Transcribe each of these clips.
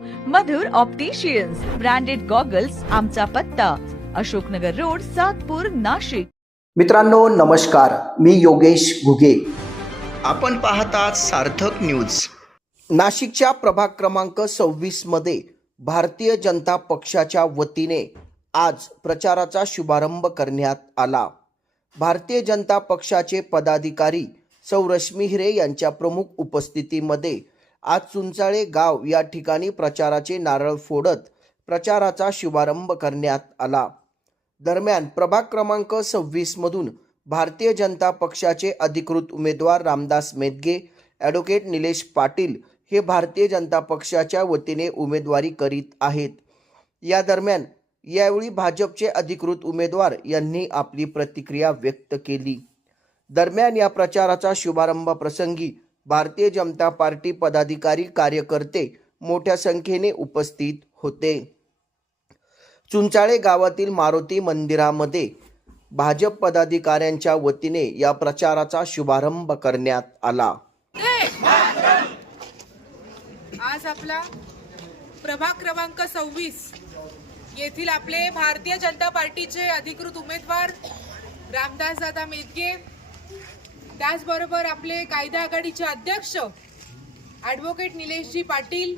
मधुर opticians branded goggles आमचा पत्ता Ashoknagar road Satpur Nashik. मित्रांनो नमस्कार. मी योगेश घुगे. आपण पाहतात सार्थक न्यूज नाशिकच्या प्रभाग क्रमांक सव्वीसमध्ये भारतीय जनता पक्षाच्या वतीने आज प्रचाराचा शुभारंभ करण्यात आला. भारतीय जनता पक्षाचे पदाधिकारी सौ रश्मी हिरे यांच्या प्रमुख उपस्थितीमध्ये आज चुंचाळे गाव या ठिकाणी प्रचाराचे नारळ फोडत प्रचाराचा शुभारंभ करण्यात आला. दरम्यान प्रभाग क्रमांक सव्वीसमधून भारतीय जनता पक्षाचे अधिकृत उमेदवार रामदास मेदगे ॲडव्होकेट निलेश पाटील हे भारतीय जनता पक्षाच्या वतीने उमेदवारी करीत आहेत. या दरम्यान यावेळी भाजपचे अधिकृत उमेदवार यांनी आपली प्रतिक्रिया व्यक्त केली. दरम्यान या प्रचाराचा शुभारंभ प्रसंगी भारतीय जनता पार्टी पदाधिकारी कार्यकर्ते मोठ्या संख्येने उपस्थित होते. चुंचाळे गावातील मारुती मंदिरामध्ये भाजप पदाधिकाऱ्यांच्या वतीने या प्रचाराचा शुभारंभ करण्यात आला. आज आपला प्रभाग क्रमांक सव्वीस येथील आपले भारतीय जनता पार्टीचे अधिकृत उमेदवार रामदास दादा मेदगे त्याचबरोबर आपले कायदा आघाडीचे अध्यक्ष ॲडव्होकेट निलेशजी पाटील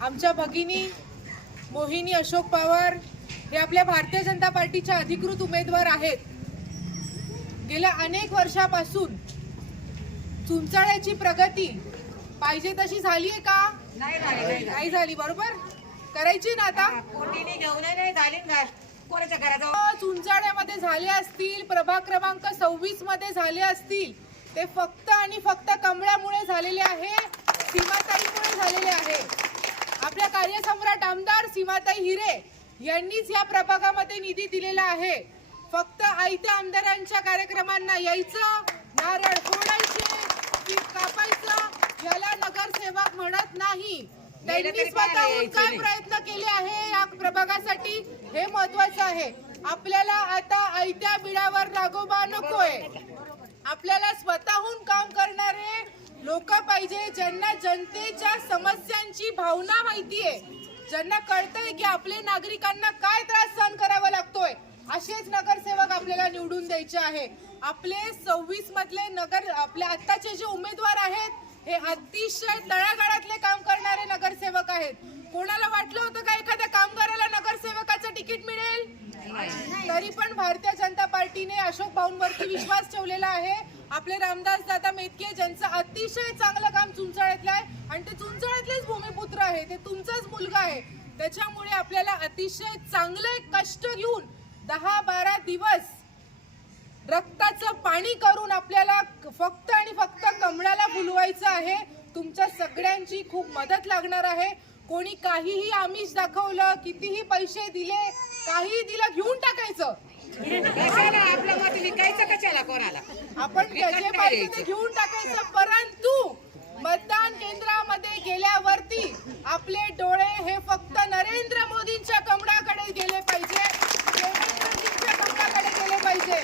आमच्या भगिनी मोहिनी अशोक पवार हे आपल्या भारतीय जनता पार्टीच्या अधिकृत उमेदवार आहेत. गेल्या अनेक वर्षापासून चुंचाळ्याची प्रगती पाहिजे तशी झाली आहे का नाही झाली बरोबर? करायची ना आता? घेऊन नाही झाली ना घराजवळ झाले असतील प्रभाग क्रमांक सव्वीसमध्ये झाले असतील ते फक्त आणि फक्त कमळामुळे झालेले आहे सीमाताईमुळे झालेले आहे. आपल्या कार्यसम्राट आमदार सीमाताई हिरे यांनीच या प्रभागामध्ये निधी दिलेला आहे. फक्त आयत्या आमदारांच्या कार्यक्रमांना यायचं नारळ फोडायचे कापायचं याला नगरसेवक म्हणत नाही. त्यांनी स्वतःहून काय. प्रयत्न केले आहे या प्रभागासाठी. हे महत्वाचं आहे. आपल्याला आता आयत्या बिडावर नागोबा नकोय. आपल्याला स्वतःहून काम करणारे लोक पाहिजे ज्यांना जनतेच्या समस्यांची भावना माहितीये. ज्यांना कळतंय की आपले नागरिकांना काय त्रास सहन करावा लागतोय. असेच नगरसेवक आपल्याला निवडून द्यायचे आहे. आपले सव्वीस मधले नगर आपले आत्ताचे जे उमेदवार आहेत हे अतिशय तळागाळातले काम करणारे नगरसेवक आहेत. कोणाला वाटलं होतं का एखाद्या कामगाराला नगरसेवकाचं तिकीट मिळेल? तरी पण भारतीय जनता पार्टीने अशोक भाऊंवरती विश्वास ठेवलेला आहे. आपले रामदास दादा मेतके ज्यांचं अतिशय चांगलं काम चुंचाळ्यातलं आहे. आणि ते चुंचाळ्यातलेच भूमिपुत्र आहे. ते तुमचाच मुलगा आहे. त्याच्यामुळे आपल्याला अतिशय चांगले कष्ट घेऊन दहा बारा दिवस रक्ताचं पाणी करून आपल्याला फक्त आणि फक्त कमळाला फुलवायचं आहे. तुमच्या सगळ्यांची खूप मदत लागणार आहे. कोणी काहीही आमिष दाखवलं कितीही पैसे दिले काहीही दिलं घेऊन टाकायचं. कशाला आपलं मत विकायचं कशाला कोणाला आपण ते घेऊन टाकायचं परंतु मतदान केंद्रामध्ये गेल्यावरती आपले डोळे हे फक्त नरेंद्र मोदींच्या कमळाकडे गेले पाहिजे. कमळाकडे गेले पाहिजे.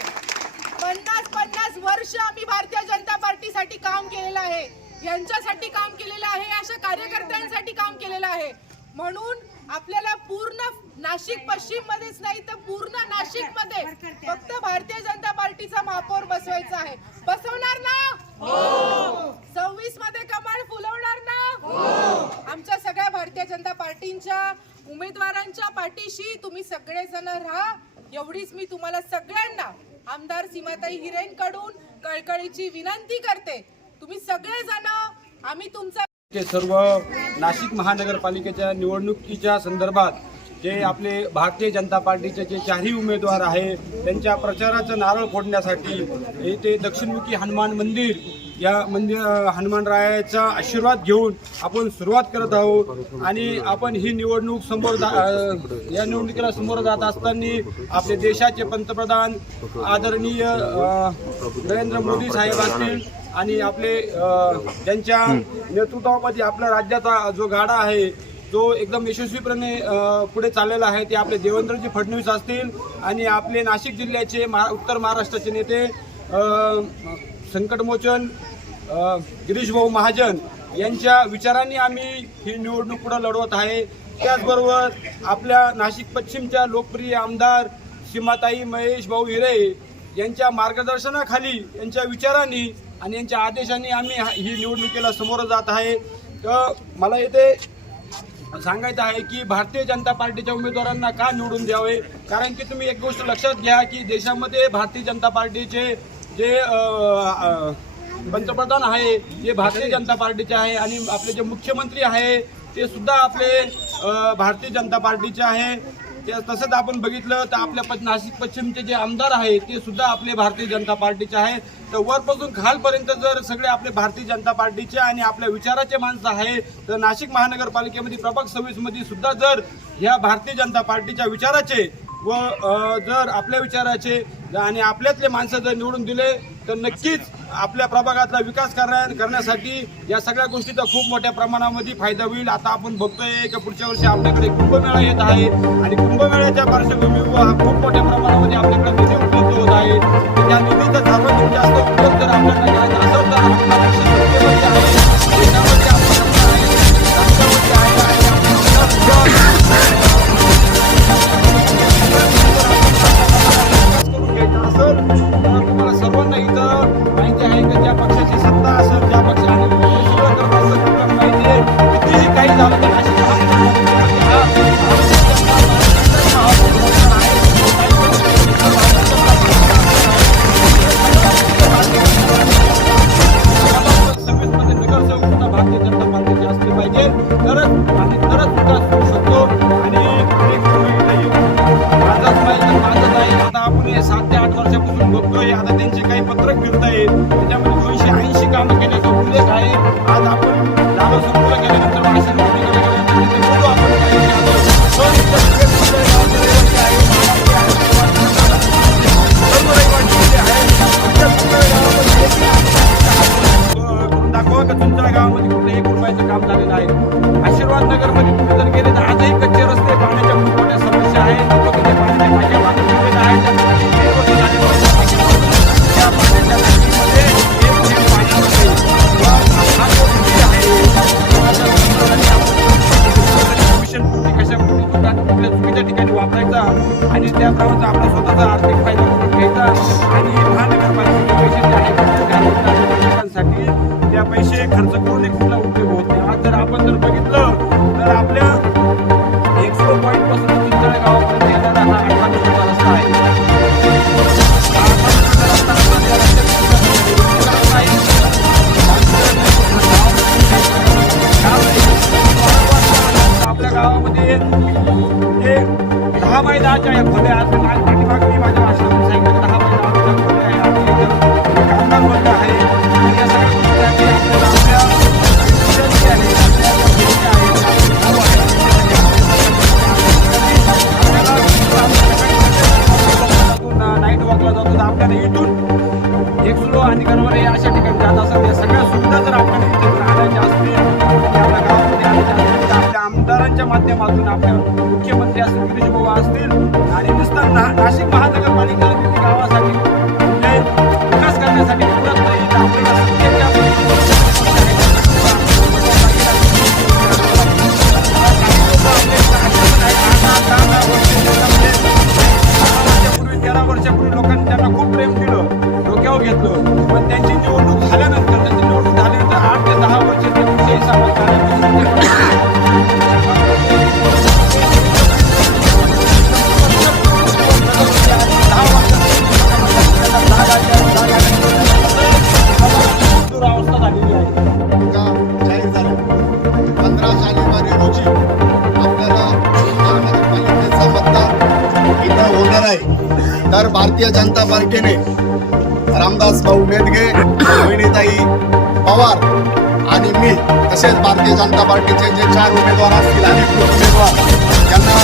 पन्नास पन्नास वर्ष आम्ही भारतीय जनता पार्टीसाठी काम केलेलं आहे. यांच्यासाठी काम केलेलं आहे अशा कार्यकर्त्यांसाठी काम केलेलं आहे. म्हणून आपल्याला पूर्ण नाशिक पश्चिम मध्येच नाही तर पूर्ण नाशिकमध्ये फक्त भारतीय जनता पार्टीचा महापौर बसवायचा आहे. बसवणार ना? हो. सव्वीसमध्ये कमाल फुलवणार ना? हो. आमच्या सगळ्या भारतीय जनता पार्टींच्या उमेदवारांच्या पाठीशी तुम्ही सगळेजण राहा. एवढीच मी तुम्हाला सगळ्यांना आमदार सीमाताई हिरेंकडून कळकळीची विनंती करते. तुम्ही सगळेजण आम्ही तुमचा सर्व नाशिक महानगरपालिकेच्या निवडणुकीच्या संदर्भात जे आपले भारतीय जनता पार्टीचे जे चारही उमेदवार आहे त्यांच्या प्रचाराचं नारळ फोडण्यासाठी येथे दक्षिणमुखी हनुमान मंदिर या मंदिर हनुमानरायाचा आशीर्वाद घेऊन आपण सुरुवात करत आहोत. आणि आपण ही निवडणूक समोर जा- या निवडणुकीला समोर जात असताना आपले देशाचे पंतप्रधान आदरणीय नरेंद्र मोदी साहेब असतील आणि आपले त्यांच्या ज्यांच्या नेतृत्वामध्ये आपल्या राज्याचा जो गाडा आहे जो एकदम यशस्वीपणे पुढे चाललेला आहे ते आपले देवेंद्रजी फडणवीस असतील आणि आपले नाशिक जिल्ह्याचे महा उत्तर महाराष्ट्राचे नेते संकटमोचन गिरीशभाऊ गिरीश भाऊ महाजन यांच्या विचारांनी आम्ही ही निवडणूक पुढे लढवत आहे. त्याचबरोबर आपल्या नाशिक पश्चिमच्या लोकप्रिय आमदार सीमाताई महेश भाऊ हिरे यांच्या मार्गदर्शनाखाली यांच्या विचारांनी आणि यांच्या आदेशांनी आम्ही ही निवडणुकीला समोर जात आहे. तर मला येथे सांगायचं आहे की भारतीय जनता पार्टीच्या उमेदवारांना का निवडून द्यावे? कारण की तुम्ही एक गोष्ट लक्षात घ्या की देशामध्ये भारतीय जनता पार्टीचे जे पंतप्रधान आहे जे भारतीय जनता पार्टीचे आहे आणि आपले जे मुख्यमंत्री आहे ते सुद्धा आपले भारतीय जनता पार्टीचे आहे. ते तसंच आपण बघितलं तर आपल्या प- नाशिक पश्चिमचे जे आमदार आहेत ते सुद्धा आपले भारतीय जनता पार्टीचे आहे. तर वरपासून खालपर्यंत जर सगळे आपले भारतीय जनता पार्टीचे आणि आपल्या विचाराचे माणसं आहे तर नाशिक महानगरपालिकेमध्ये प्रभाग सव्वीसमध्ये सुद्धा जर ह्या भारतीय जनता पार्टीच्या विचाराचे व जर आपल्या विचाराचे आणि आपल्यातले माणसं जर निवडून दिले तर नक्कीच आपल्या प्रभागातला विकास करण्यासाठी या सगळ्या गोष्टीचा खूप मोठ्या प्रमाणामध्ये फायदा होईल. आता आपण बघतोय की पुढच्या वर्षी आपल्याकडे कुंभमेळा येत आहे आणि कुंभमेळ्याच्या पार्श्वभूमीवर खूप मोठ्या प्रमाणामध्ये आपल्याकडे निधी उपलब्ध होत आहे तर त्या निधीचा सर्वाधिक जास्त उपयोग जर आपल्याकडे केल्याचा आज आपण केल्यानंतर केल्यानंतर म्हणजे तिथे बोलू. आपण दाखवा का तुमच्या गावामध्ये कुठे एक रुपयाचं काम झालेलं आहे? आशीर्वाद नगरमध्ये त्या पैसे खर्च करून कुठला उपयोग होत नाही. आज जर आपण जर बघितलं तर आपल्या एक एक्सपो पॉईंटपासून चिंचळे गावापर्यंत येणारा हा अठरा किलोमीटर रस्ता आहे. आपल्या गावामध्ये ते दहा बाय दहाच्या या खोल्या आज आज पाठीमागे इथून आणि गरवारे या अशा ठिकाणी जात असतात. या सगळ्या सुविधा जर आपण आणायच्या असतील आपल्या गावामध्ये आणायच्या असतील तर आपल्या आमदारांच्या माध्यमातून आपल्या मुख्यमंत्री असतील गिरीश बाबा असतील आणि नुसतं ना नाशिक महानगरपालिका गावासाठी म्हणजे विकास करण्यासाठी पुरत नाही आपल्याला तर भारतीय जनता पार्टीने रामदास भाऊ मेदगे वहिनीताई पवार आणि मी तसेच भारतीय जनता पार्टीचे जे चार उमेदवार असतील अनेक उमेदवार यांना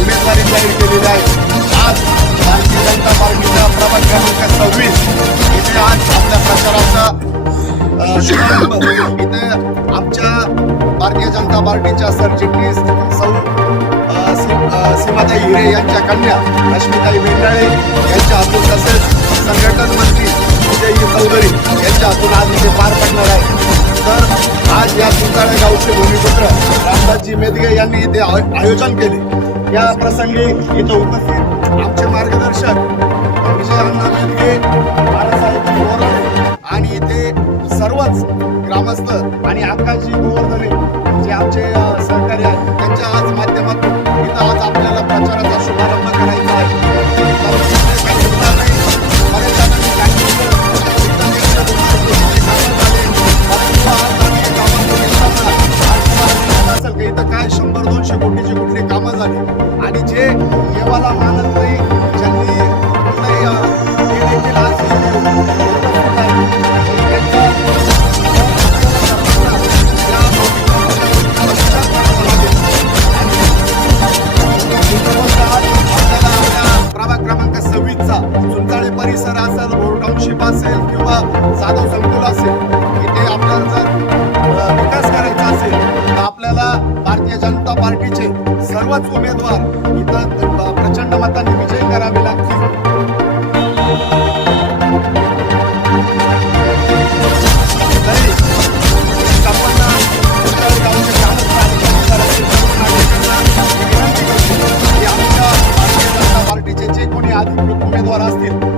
उमेदवारी जाहीर केलेली आहे. आज भारतीय जनता पार्टीचा प्रभाग क्रमांक सव्वीस. इथे आज आपल्या प्रचाराचा शुभारंभ. इथे आमच्या भारतीय जनता पार्टीच्या सरचिटणीस सौ सीमाताई हिरे यांच्या कन्या रश्मिताई मेंढाळे यांच्या हातून तसेच संघटन मंत्री विजयी चौधरी यांच्या हातून आज इथे पार पडणार आहे. तर आज या चिंताळे गावचे भूमिपुत्र रामदासजी मेदगे यांनी इथे आय- आयोजन केले. या प्रसंगी इथं उपस्थित आमचे मार्गदर्शक विजय मेदगे बाळासाहेब आणि इथे सर्वच ग्रामस्थ आणि आकाशी गोवर्धने जे आमचे सहकारी आहेत त्यांच्या आज माध्यमातून जनता पार्टीचे सर्वच उमेदवार इथं प्रचंड मतांनी विजय करावे लागतील. जनता पार्टीचे जे कोणी अधिकृत उमेदवार असतील